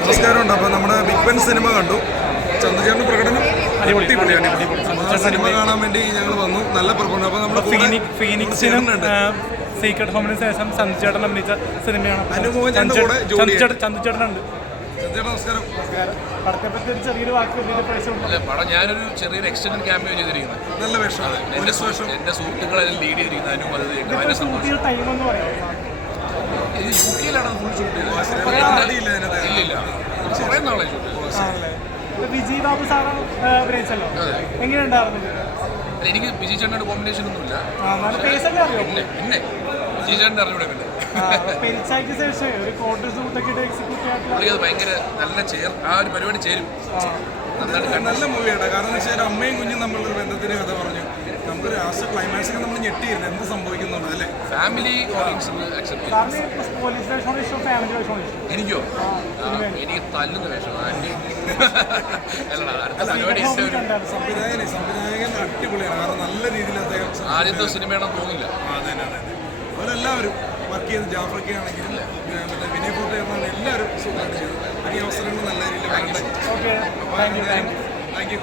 നമസ്കാരമുണ്ട്. അപ്പോൾ നമ്മുടെ ബിഗ് ബെൻ സിനിമ കണ്ടു. ചന്ദ്രചേട്ടൻ്റെ പ്രകടനം അടിപൊളിയാണ്. സിനിമ കാണാൻ വേണ്ടി ഞങ്ങൾ വന്നു. നല്ല പെർഫോമൻസ്. അപ്പോൾ നമ്മുടെ ഫീനിക്സിനും സീക്രട്ട് ഹോമിന് ശേഷം ചന്ദ്രചേട്ടൻ അഭിനയിച്ച സിനിമയാണ്. അനുമോചന്റെ കൂടെ ചന്ദ്രചേട്ടനുണ്ട്. നമസ്കാരം. പടത്തെ പറ്റി ഒരു ചെറിയൊരു വാക്ക് പടം ഞാനൊരു ചെറിയൊരു എക്സ്റ്റൻഡ് ക്യാമ്പയിൻ ചെയ്തിരിക്കുന്നത്. നല്ല വേഷമാണ്. എന്റെ സുഹൃത്തുക്കളെല്ലാം ലീഡ് ചെയ്തിരിക്കുന്നത് അനു അത് ഭയങ്കര സന്തോഷം. ടൈം എന്ന് പറയാം. ഇത് യു കെയിലാണ് ഫുൾ ഷൂട്ട് ചെയ്തത്. ഇല്ലില്ല കുറേ നാളെ ഷൂട്ട് ചെയ്തത്. വിജയ് ബാബു സാറാണ് അഭിനയിച്ചല്ലോ, എങ്ങനെയുണ്ടായിരുന്നു? എനിക്ക് വിജയ് ചേട്ടനോട് കോമ്പിനേഷൻ ഒന്നുമില്ല. പിന്നെ വിജയ് ചേട്ടൻ്റെ അറിഞ്ഞൂടെ പിന്നെ അത് ഭയങ്കര നല്ല ആ ഒരു പരിപാടി ചേരും. നല്ല മൂവിയാണ്. കാരണം എന്ന് വെച്ചാൽ അമ്മയും കുഞ്ഞും തമ്മിലുള്ള ബന്ധത്തിന്റെ കഥ പറഞ്ഞു. നമുക്ക് ലാസ്റ്റ് ക്ലൈമാക്സ് ഒക്കെ നമ്മൾ ഞെട്ടിയിരുന്നു എന്ത് സംഭവിക്കുന്നുണ്ട് അല്ലേ. ഫാമിലി ഓഡിയൻസ് എനിക്കോ എനിക്ക് തല്ലുന്ന വേഷം സംവിധായകൻ അടിപൊളിയാണ്. കാരണം നല്ല രീതിയിൽ അദ്ദേഹം ആദ്യത്തെ സിനിമയാണെന്ന് തോന്നില്ല. അവരെല്ലാവരും വർക്ക് ചെയ്ത് ജാഫ്രൊക്കെ ആണെങ്കിലും വിനയ് ഫോർട്ട് എല്ലാവരും സൂപ്പറായിട്ട് ചെയ്തു. ഈ അവസരങ്ങൾ നല്ല രീതിയിൽ താങ്ക് യു.